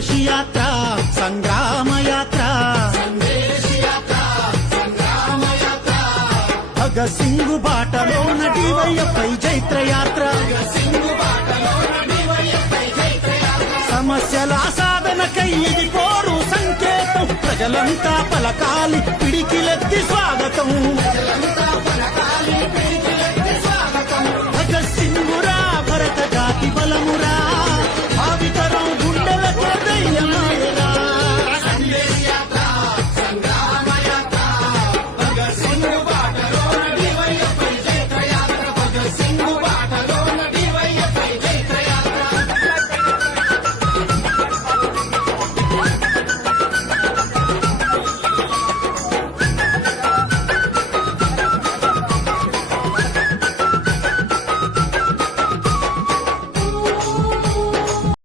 సందేశ్ యాత్ర సంగ్రామ యాత్ర భగత్ సింగ్ బాటలోన డివైఎఫ్ఐ జైత్ర యాత్ర సమస్యల సాధనకై ఇది కోరు సంకేతం ప్రజలంతా పలకాలి పిడికిలెత్తి స్వాగతం భగత్ సింగురా భరత జాతి బలమురా